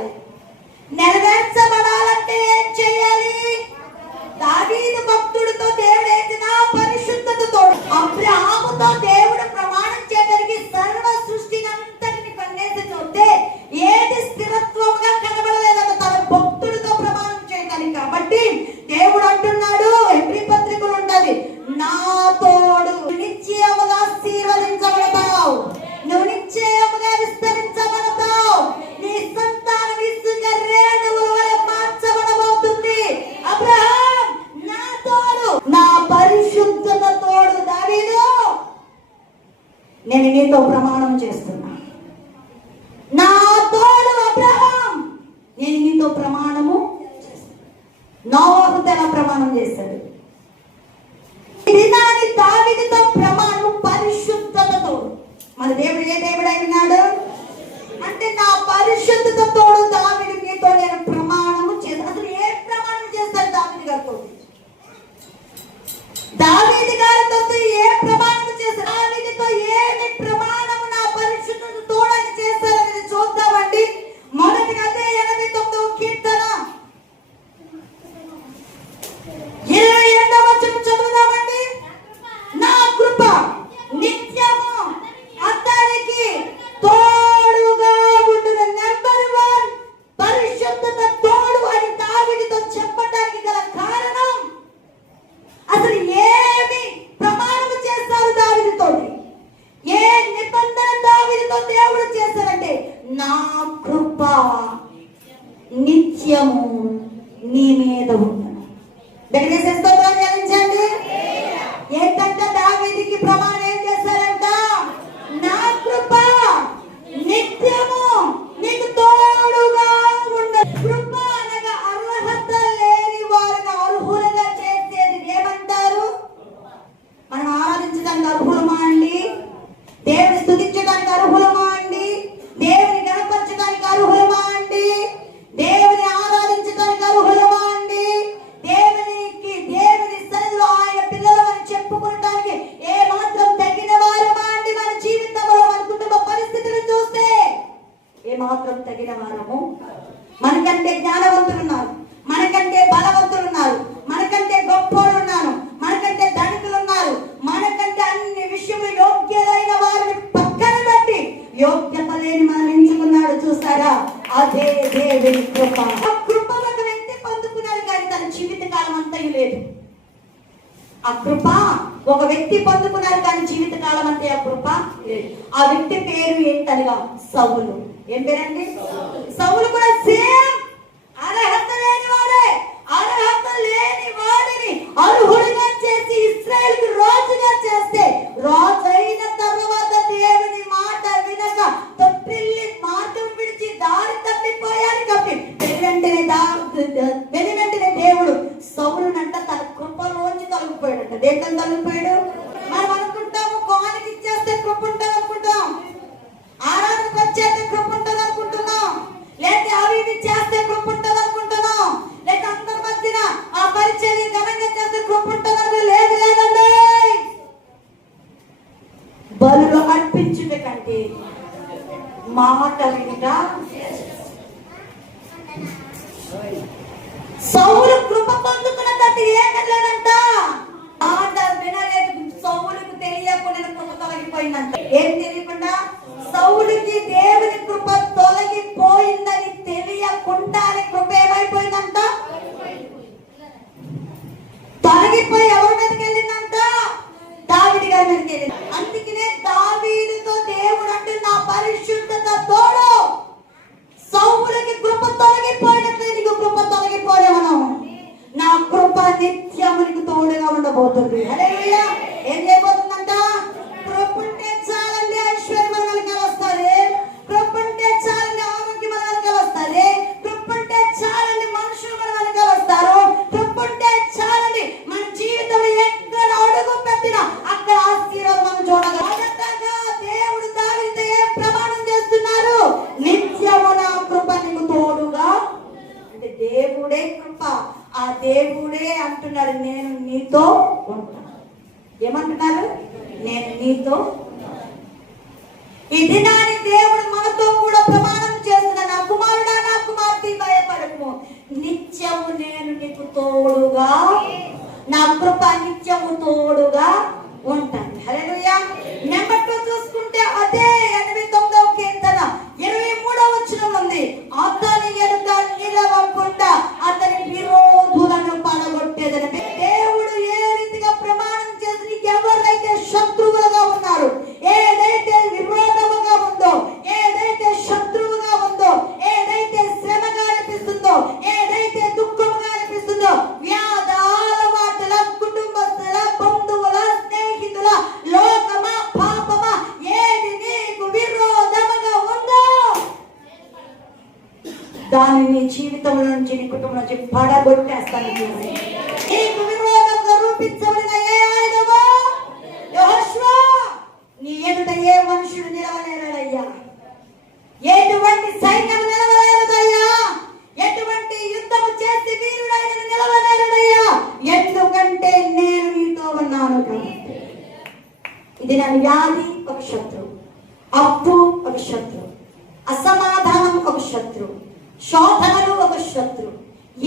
Bible. నేను నీతో ప్రమాణం చేస్తున్నా. దయచేసి స్తోత్రాలు చెల్లించండి ఏంటంటే దావేదికి ప్రమాణం వారము మనకంటే జ్ఞానవంతులు ఉన్నారు బలులు కంటే మాట వినుట సౌలు కృప పొందుకున్న తట్టు ఏమలేదంట మాట వినలేదు. సౌలుకు తెలియకుండా కృప తొలగిపోయిందంట. ఏం తెలియకుండా సౌలుకి దేవుని కృప తొలగిపోయిందని తెలియకుండానే కృప ఏమైపోయిందంట? తొలగిపోయి ఎవరి మీదకి వెళ్ళిందంట? దావిడి గారి మీదకి వెళ్ళింది అందుకనే దావీదుతో దేవుడు అంటే నా పరిశుద్ధత తోడు సౌలుకి కృప తొలగిపోయినట్లు నీకు కృప తొలగిపోలేవను నా కృప నిత్యము నీకు తోడుగా ఉండబోతుంది హల్లెలూయా ఏం మనతో ఈ దినాన్ని దేవుడు మనతో కూడా ప్రమాణం చేస్తున్న నా కుమారుడా నా కుమార్తె భయపడము నిత్యము నేను నీకు తోడుగా నా కృప నిత్యము తోడుగా ఉంటాను. హల్లెలూయా. నెంబర్ టూ చూసుకుంటే అదే ఎనభై తొమ్మిదవ కీర్తన. ఇరవై మూడవ వచ్చిన ఉంది. అతని ఎదుట నిలవకుండా అతని విరోధులను నుంచి పడగొట్టేస్తాను దేవుడు. రూపించబడిన ఏ ఆయుధమో? నీ ఎదుట ఏ మనుషుడు నిలవలేరయ్యా ఎటువంటి సైన్యం నిలవలేరదయ్యా ఎటువంటి యుద్ధము చేసి వీరుడైన నిలవలేరదయ్యా ఎందుకంటే నేను నీతో ఉన్నాను ఇది నా వ్యాధి ఒక అప్పు ఒక అసమాధానం ఒక శత్రు శోధనలు ఒక శత్రు.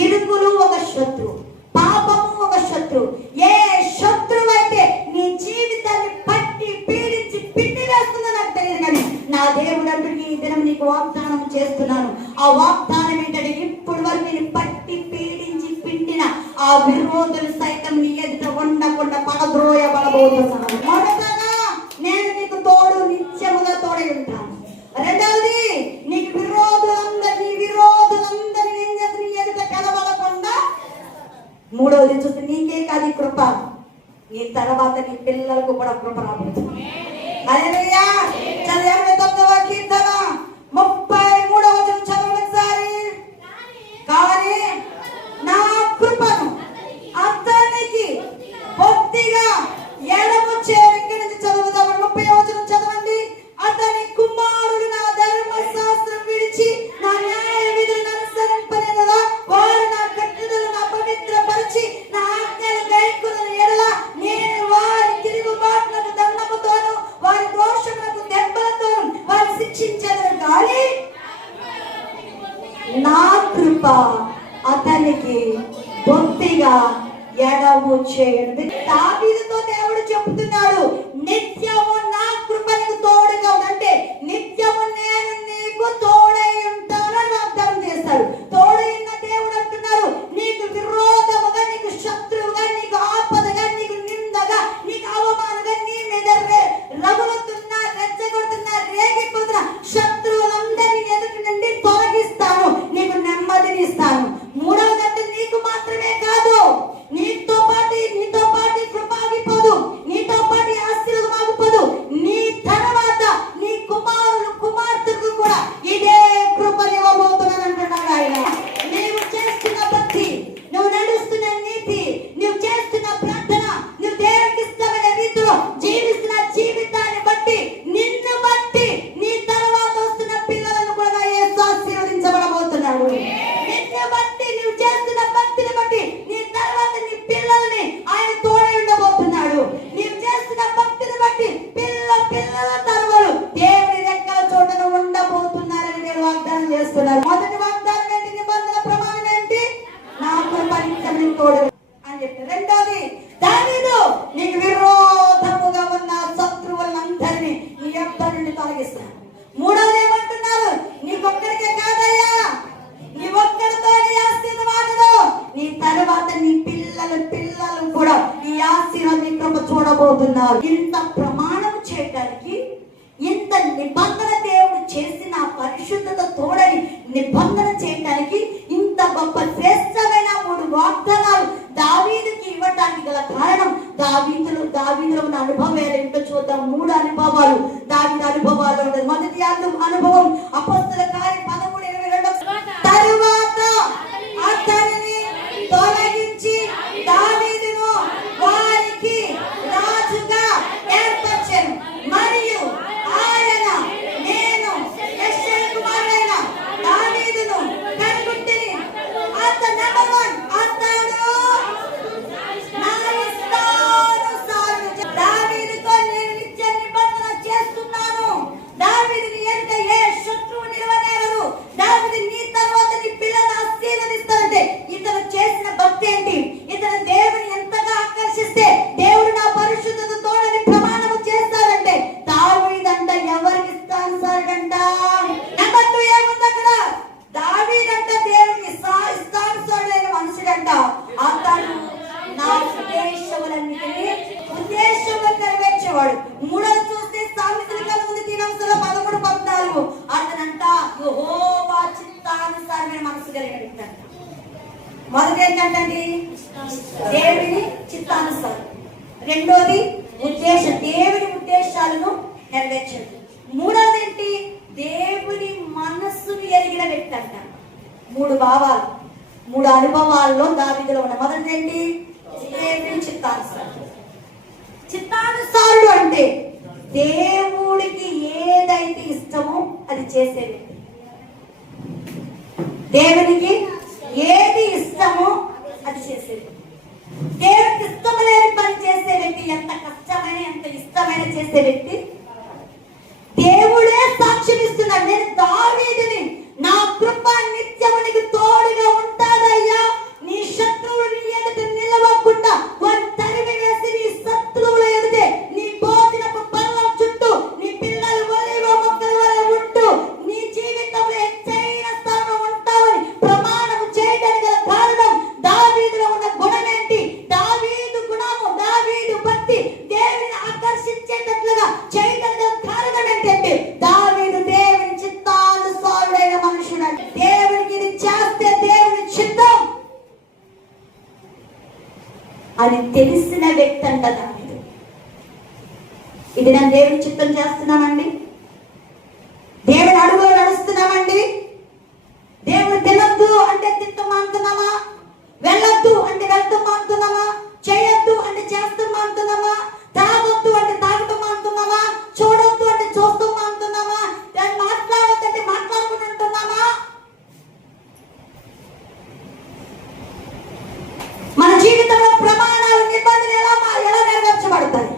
ఇరుకులు ఒక శత్రువు పాపము ఒక శత్రువు ఏ శత్రువు అయితే నీ జీవితాన్ని పట్టి పీడించి పిండి వేస్తుందో నాకు తెలియదు కానీ నా దేవుడు అంటుడికి ఈ దినం నీకు వాగ్దానం చేస్తున్నాను. ఆ వాగ్దానం ఏంటంటే ఇప్పుడు వరకు నేను పట్టి పీడించి పిండిన ఆ విరోధులు సైతం నీ ఎదుట ఉండకుండా పడద్రోయబడబోతున్నాను. మొదటగా నేను మూడవది చూస్తే నీకే కాదు కృప. నీ తర్వాత నీ పిల్లలకు కూడా కృప రాబోతుంది. హల్లెలూయా ചെയ്യരുത്. పరిశుద్ధత తోడని నిబంధన చేయడానికి ఇంత గొప్ప శ్రేష్టమైన మూడు వాగ్దానాలు దావీదుకి ఇవ్వటానికి గల కారణం దావీదులు దావీదులో ఉన్న అనుభవం ఏంటో చూద్దాం. మూడు అనుభవాలు. దావీదు అనుభవాలు మొదటి అనుభవం మొదటి ఏంటంటే దేవుని చిత్తానుసారం. రెండోది ఉద్దేశం. దేవుని ఉద్దేశాలను నెరవేర్చదు మూడోది ఏంటి దేవుని మనస్సును ఎరిగిన వ్యక్తి అంట. మూడు భావాలు. మూడు అనుభవాల్లో దావిదిలో ఉన్న మొదటిది ఏంటి దేవుని చిత్తానుసారం. చిత్తానుసారుడు అంటే దేవుడికి ఏదైతే ఇష్టమో అది చేసే వ్యక్తి. దేవునికి ఏది ఇష్టమో అది చేసేది. దేవుడికి ఇష్టం లేని పని చేసే వ్యక్తి ఎంత కష్టమైన ఎంత ఇష్టమైన చేసే వ్యక్తి? తెలిసిన వ్యక్తి అంట దావీదు ఇది నేను దేవుని చిత్తం చేస్తున్నామండి. దేవుని అడుగు నడుస్తున్నామండి. దేవుడు తినొద్దు అంటే తిట్టం అంటున్నామా వెళ్ళొద్దు అంటే వెళ్తాం అంటున్నామా చేయొద్దు అంటే చేస్తాం అంటున్నామా తాగొద్దు అంటే తాగటం అంటున్నామా చూడొద్దు అంటే చూస్తాం అంటున్నామా దాన్ని మాట్లాడొద్దు అంటే మాట్లాడుకుని అంటున్నామా మన జీవితం ಸಿಬ್ಬಂದಿನೆಲ್ಲ ಎಲ್ಲ ನೆರವೇರಿಸಿ ಮಾಡುತ್ತಾರೆ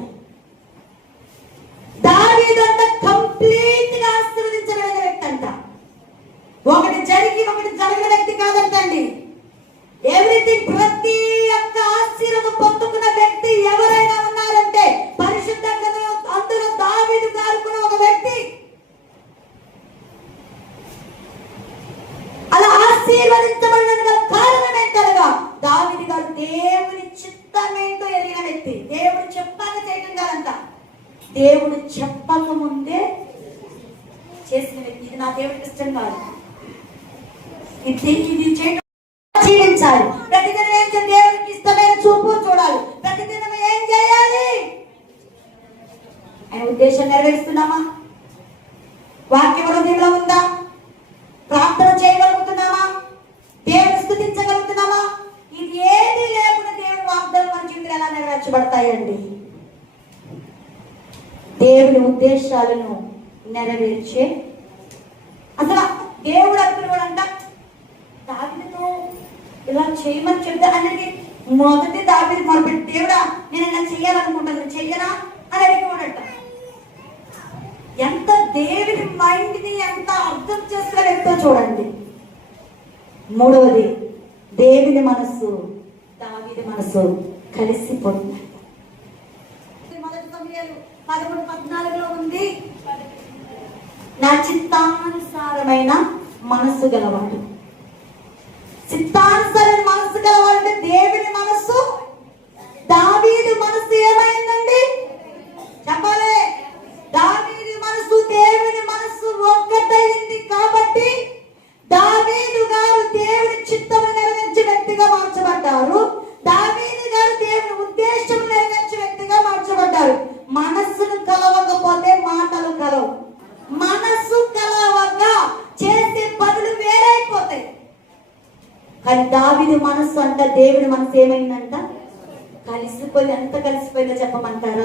చేసిన వ్యక్తి. ఇది నా దేవుడికి ఇష్టం కాదు. ఇది చేయడం జీవించాలి. ప్రతిదినం ఏం చేయాలి? ఇష్టమైన చూపు చూడాలి. ప్రతిదినం ఏం చేయాలి? ఆయన ఉద్దేశం నెరవేరుస్తున్నామా? వాక్య హృదయంలో ఉందా? ప్రార్థన చేయగలుగుతున్నామా? దేవుని స్థుతించగలుగుతున్నామా? ఇది ఏది లేకుండా దేవుని వాగ్దానం మన జీవితంలో ఎలా నెరవేర్చబడతాయండి? దేవుని ఉద్దేశాలను నెరవేర్చే అసలు దేవుడు అంటున్నాడంట దావితో ఇలా చేయమని చెప్తే అనేది మొదటి దావిది మొదటి దేవుడా నేను ఇలా చేయాలనుకుంటాను చెయ్యరా అని అడిగిపోడట ఎంత దేవుని మైండ్ని ఎంత అర్థం చేసుకునే వ్యక్తో చూడండి. మూడవది దేవుని మనస్సు దావిది మనస్సు కలిసిపోతుంది. మొదటి సమయాలు పదమూడు పద్నాలుగులో ఉంది. నా చిత్తానుసారమైన మనస్సు గలవాడు. సిద్ధాంతమైన కలవాలంటే మనస్సు? మనస్సు ఏమైందండి? చెప్పాలి? Pamantara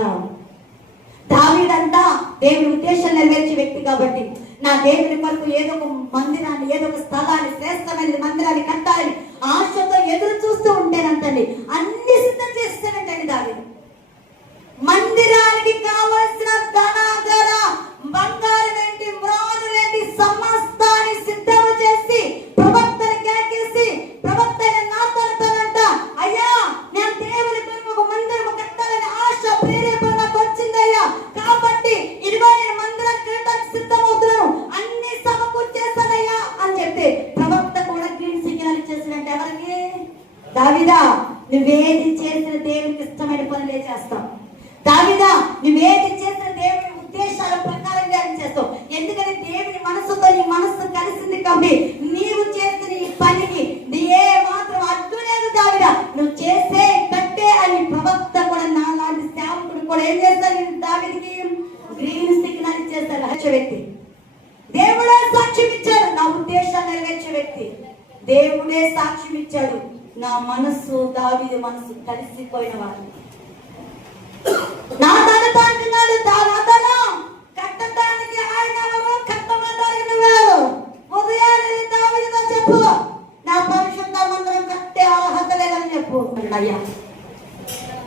చెప్పు అయ్యా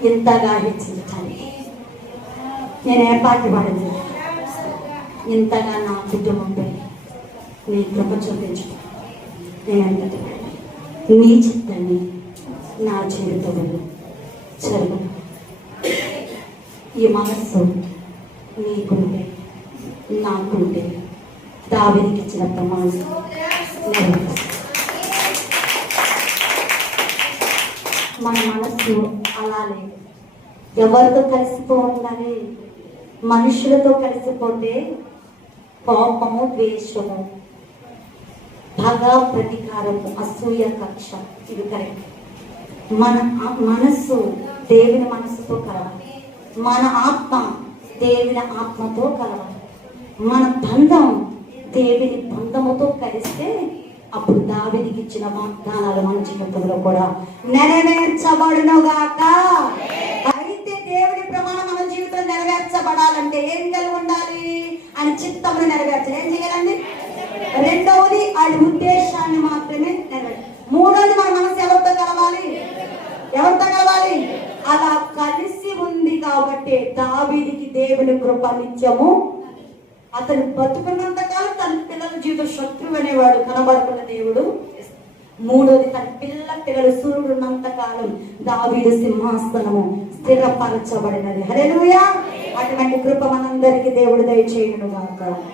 ఇంతగా హెచ్చించాలి నేను ఏర్పాటు పాటి ఇంతగా నా కుటుంబంపై నీ కృప చూపించు నేను నీ చిత్తాన్ని నా జీవితంలో జరుగు ఈ మనస్సు నీకుంటే నాకుంటే దావినికి ఇచ్చిన ప్రమాణం మన మనస్సు అలా లేదు. ఎవరితో కలిసిపోవాలి మనుషులతో కలిసిపోతే కోపము ద్వేషము భగ ప్రతీకారము అసూయ కక్ష ఇది కరెక్ట్. మన మనస్సు దేవుని మనస్సుతో కలవాలి. మన ఆత్మ దేవుని ఆత్మతో కలవాలి. మన బంధం దేవుని బంధముతో కలిస్తే అప్పుడు దావిదికి ఇచ్చిన వాగ్దానాలు మన జీవితంలో కూడా నెరవేర్చబడునుగాక. అయితే దేవుని ప్రమాణం మన జీవితంలో నెరవేర్చబడాలంటే ఏం కలిగి ఉండాలి? అని చిత్తమును నెరవేర్చాలి ఏం చేయాలండి? రెండవది అది ఉద్దేశాన్ని మాత్రమే నెరవేర్చాలి మూడవది మన మనసు ఎవరితో కలవాలి? ఎవరితో కలవాలి? అలా కలిసి ఉంది కాబట్టి దావీదికి దేవుని కృప నిత్యము. అతను బతుకున్నంత తన పిల్లల జీవితం శత్రువు అనేవాడు కనబడుకున్న దేవుడు. మూడోది తన పిల్ల పిల్లలు సూర్యుడు ఉన్నంత కాలం దావీడు సింహాసనము స్థిరపరచబడినది. హరే అటువంటి కృప మనందరికీ దేవుడు దయచేయను గాక